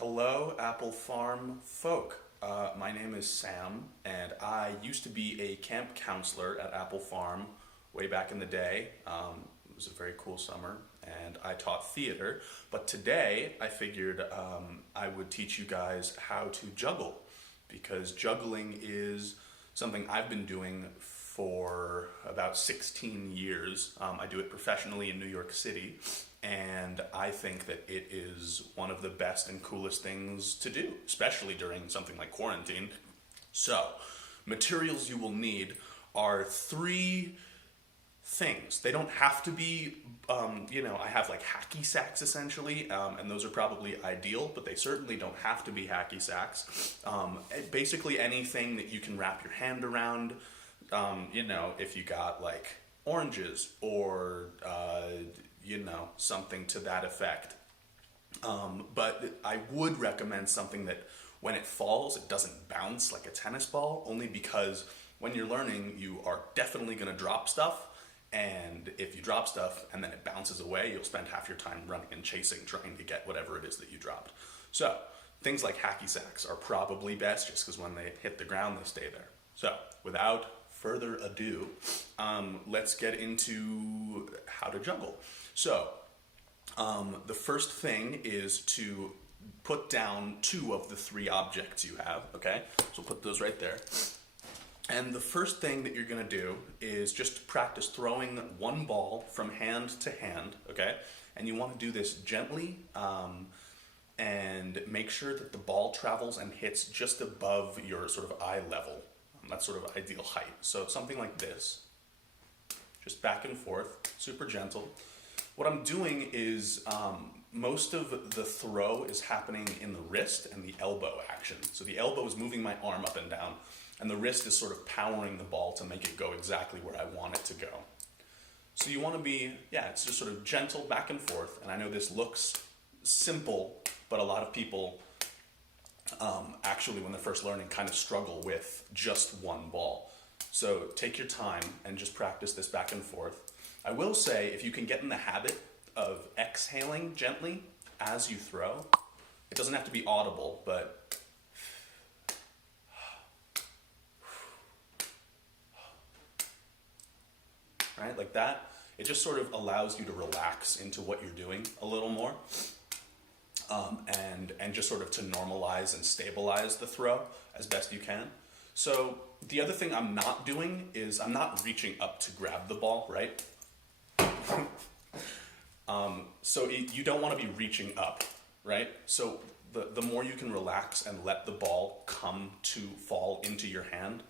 Hello, Apple Farm folk. My name is Sam, and I used to be a camp counselor at Apple Farm way back in the day. It was a very cool summer, and I taught theater. But today, I figured I would teach you guys how to juggle, because juggling is something I've been doing for about 16 years. I do it professionally in New York City, and I think that it is one of the best and coolest things to do, especially during something like quarantine. So, materials you will need are three things. They don't have to be, I have like hacky sacs essentially, and those are probably ideal, but they certainly don't have to be hacky sacs. Basically anything that you can wrap your hand around, if you got like oranges or, something to that effect. But I would recommend something that when it falls, it doesn't bounce like a tennis ball, only because when you're learning, you are definitely going to drop stuff. And if you drop stuff and then it bounces away, you'll spend half your time running and chasing, trying to get whatever it is that you dropped. So things like hacky sacks are probably best just because when they hit the ground, they stay there. So without further ado, let's get into how to juggle. So the first thing is to put down two of the three objects you have, okay? So put those right there. And the first thing that you're going to do is just practice throwing one ball from hand to hand, okay? And you want to do this gently and make sure that the ball travels and hits just above your sort of eye level. That's sort of ideal height. So something like this, just back and forth, super gentle. What I'm doing is most of the throw is happening in the wrist and the elbow action. So the elbow is moving my arm up and down, and the wrist is sort of powering the ball to make it go exactly where I want it to go. So you want to be, it's just sort of gentle back and forth. And I know this looks simple, but a lot of people actually, when they're first learning, kind of struggle with just one ball. So take your time and just practice this back and forth. I will say, if you can get in the habit of exhaling gently as you throw, it doesn't have to be audible, but right, like that. It just sort of allows you to relax into what you're doing a little more, and just sort of to normalize and stabilize the throw as best you can. So the other thing I'm not doing is I'm not reaching up to grab the ball, right? You don't want to be reaching up, right? So the more you can relax and let the ball come to fall into your hand,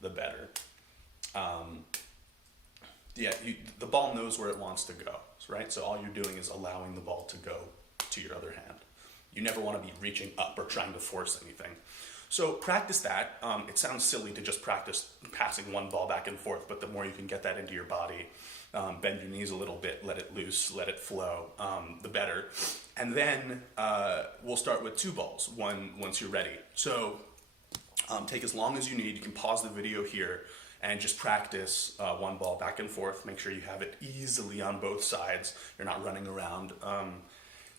the better. The ball knows where it wants to go, right? So all you're doing is allowing the ball to go to your other hand. You never want to be reaching up or trying to force anything. So practice that. It sounds silly to just practice passing one ball back and forth, but the more you can get that into your body, bend your knees a little bit, let it loose, let it flow, the better. And then we'll start with two balls once you're ready. So take as long as you need. You can pause the video here and just practice one ball back and forth. Make sure you have it easily on both sides. You're not running around.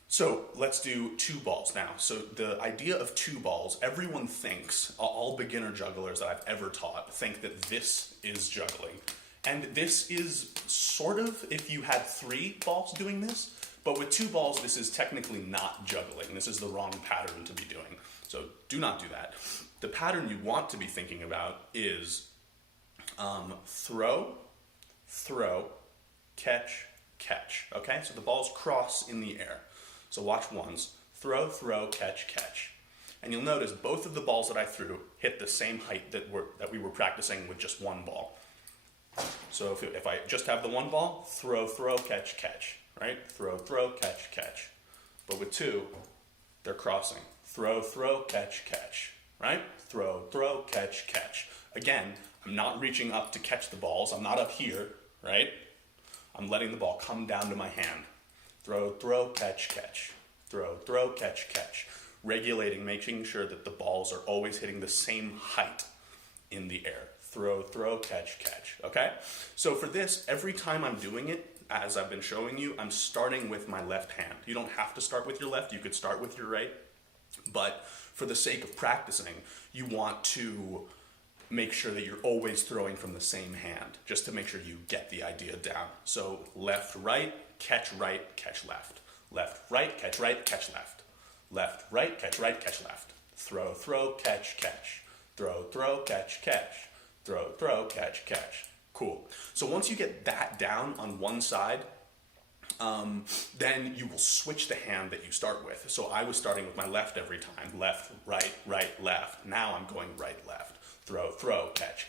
So let's do two balls now. So the idea of two balls, everyone thinks, all beginner jugglers that I've ever taught think that this is juggling. And this is sort of if you had three balls doing this, but with two balls, this is technically not juggling. This is the wrong pattern to be doing. So do not do that. The pattern you want to be thinking about is throw, throw, catch, catch. Okay, so the balls cross in the air. So watch once. Throw, throw, catch, catch. And you'll notice both of the balls that I threw hit the same height that we were practicing with just one ball. So if I just have the one ball, throw, throw, catch, catch, right? Throw, throw, catch, catch. But with two, they're crossing. Throw, throw, catch, catch, right? Throw, throw, catch, catch. Again, I'm not reaching up to catch the balls. I'm not up here, right? I'm letting the ball come down to my hand. Throw, throw, catch, catch. Throw, throw, catch, catch. Regulating, making sure that the balls are always hitting the same height in the air. Throw, throw, catch, catch. Okay? So for this, every time I'm doing it, as I've been showing you, I'm starting with my left hand. You don't have to start with your left. You could start with your right. But for the sake of practicing, you want to make sure that you're always throwing from the same hand, just to make sure you get the idea down. So left, right, catch left. Left, right, catch, left. Left, right, catch, left. Throw, catch. Throw, catch. Throw, catch. Cool. So once you get that down on one side, then you will switch the hand that you start with. So I was starting with my left every time. Left, right, left. Now I'm going right, left. Throw, catch.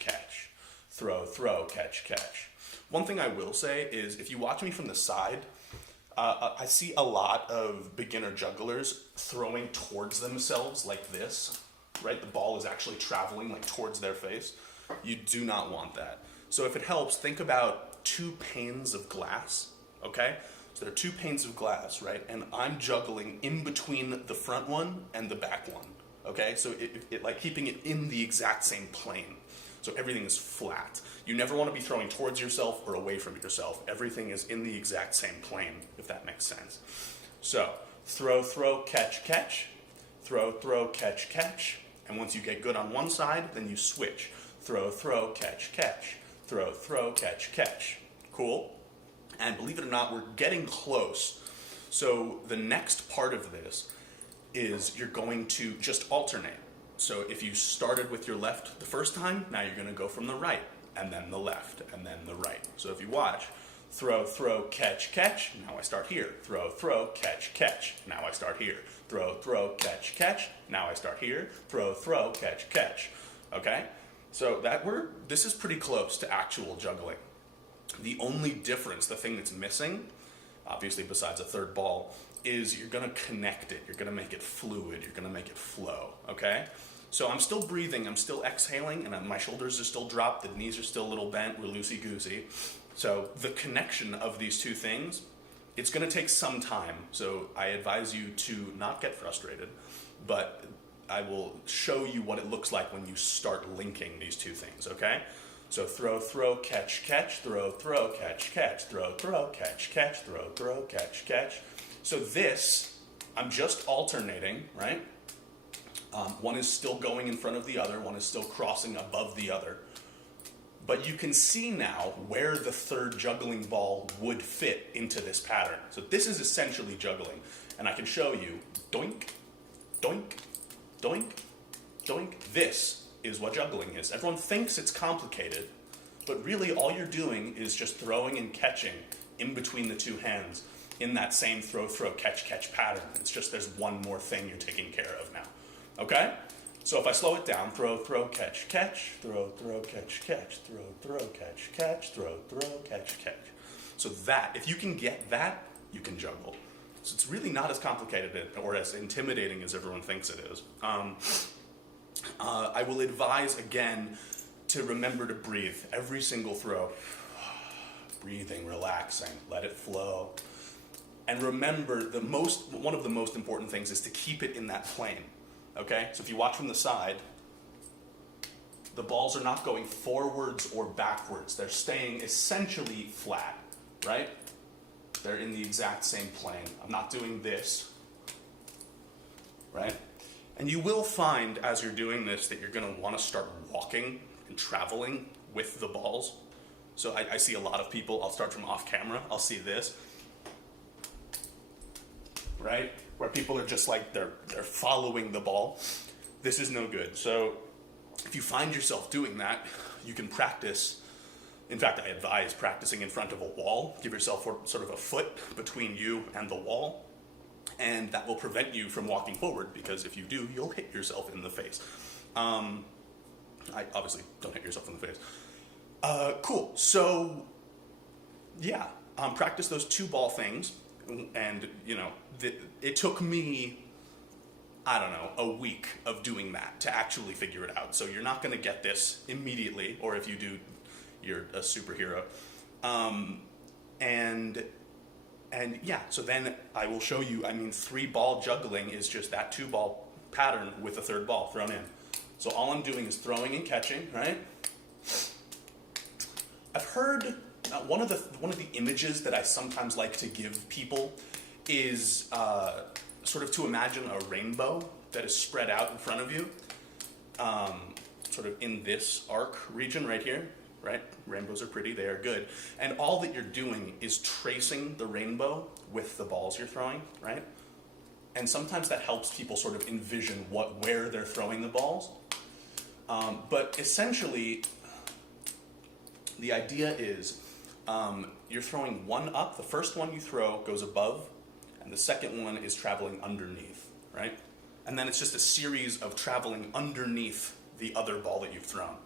Throw, catch. One thing I will say is if you watch me from the side, I see a lot of beginner jugglers throwing towards themselves like this, right? The ball is actually traveling like towards their face. You do not want that. So if it helps, think about 2 panes of glass, okay? So there are 2 panes of glass, right? And I'm juggling in between the front one and the back one, okay? So it like keeping it in the exact same plane. So everything is flat. You never want to be throwing towards yourself or away from yourself. Everything is in the exact same plane, if that makes sense. So throw, catch. Throw, catch. And once you get good on one side, then you switch. Throw, catch. Throw, catch. Cool? And believe it or not, we're getting close. So the next part of this is you're going to just alternate. So if you started with your left the first time, now you're going to go from the right, and then the left, and then the right. So if you watch, throw, catch, now I start here. Throw, catch, now I start here. Throw, catch, now I start here. Throw, catch. Okay? So this is pretty close to actual juggling. The only difference, the thing that's missing, obviously besides a third ball, is you're going to connect it. You're going to make it fluid. You're going to make it flow, okay? So I'm still breathing. I'm still exhaling, and my shoulders are still dropped. The knees are still a little bent. We're loosey-goosey. So the connection of these two things, it's going to take some time. So I advise you to not get frustrated, but I will show you what it looks like when you start linking these two things, okay? So throw, catch, throw, catch, throw, catch, throw, catch. So this, I'm just alternating, right? One is still going in front of the other, one is still crossing above the other. But you can see now where the third juggling ball would fit into this pattern. So this is essentially juggling. And I can show you, doink, doink, doink, doink. This is what juggling is. Everyone thinks it's complicated, but really all you're doing is just throwing and catching in between the two hands in that same throw, catch pattern. It's just there's one more thing you're taking care of now. Okay? So if I slow it down, throw, catch, throw, catch, throw, catch, throw, catch. So that, if you can get that, you can juggle. So it's really not as complicated or as intimidating as everyone thinks it is. I will advise, again, to remember to breathe. Every single throw, breathing, relaxing, let it flow. And remember, one of the most important things is to keep it in that plane. Okay? So if you watch from the side, the balls are not going forwards or backwards. They're staying essentially flat, right? They're in the exact same plane. I'm not doing this, right? And you will find as you're doing this that you're going to want to start walking and traveling with the balls. So I see a lot of people, I'll start from off camera, I'll see this, right? Where people are just like, they're following the ball. This is no good. So if you find yourself doing that, you can practice. In fact, I advise practicing in front of a wall. Give yourself sort of a foot between you and the wall. And that will prevent you from walking forward, because if you do, you'll hit yourself in the face. I obviously don't hit yourself in the face. Cool. So, yeah, practice those 2 ball things. And, it took me, I don't know, a week of doing that to actually figure it out. So you're not going to get this immediately, or if you do, you're a superhero. And yeah, so then I will show you, 3-ball juggling is just that 2-ball pattern with a 3rd ball thrown in. So all I'm doing is throwing and catching, right? I've heard one of the images that I sometimes like to give people is sort of to imagine a rainbow that is spread out in front of you, sort of in this arc region right here, right? Rainbows are pretty, they are good. And all that you're doing is tracing the rainbow with the balls you're throwing, right? And sometimes that helps people sort of envision where they're throwing the balls. But essentially, the idea is you're throwing one up. The first one you throw goes above, and the second one is traveling underneath, right? And then it's just a series of traveling underneath the other ball that you've thrown.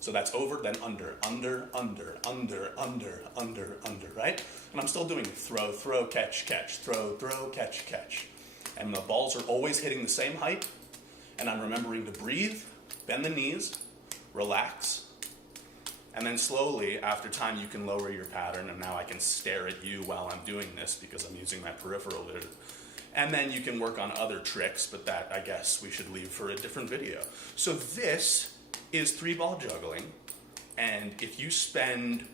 So that's over, then under, under, under, under, under, under, under, right? And I'm still doing throw, throw, catch, catch, throw, throw, catch, catch. And the balls are always hitting the same height, and I'm remembering to breathe, bend the knees, relax, and then slowly, after time, you can lower your pattern, and now I can stare at you while I'm doing this because I'm using my peripheral vision. And then you can work on other tricks, but that, I guess, we should leave for a different video. So this is 3-ball juggling, and if you spend,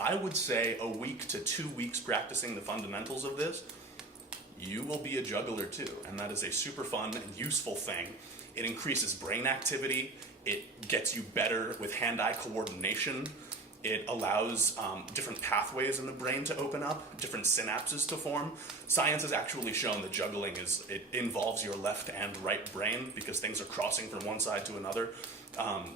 I would say, a week to 2 weeks practicing the fundamentals of this, you will be a juggler too, and that is a super fun and useful thing. It increases brain activity, it gets you better with hand-eye coordination, it allows different pathways in the brain to open up, different synapses to form. Science has actually shown that juggling it involves your left and right brain because things are crossing from one side to another.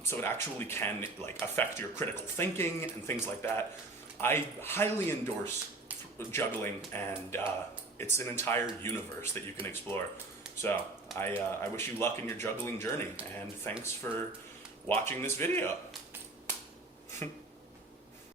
So it actually can affect your critical thinking and things like that. I highly endorse juggling, and it's an entire universe that you can explore. So I wish you luck in your juggling journey, and thanks for watching this video.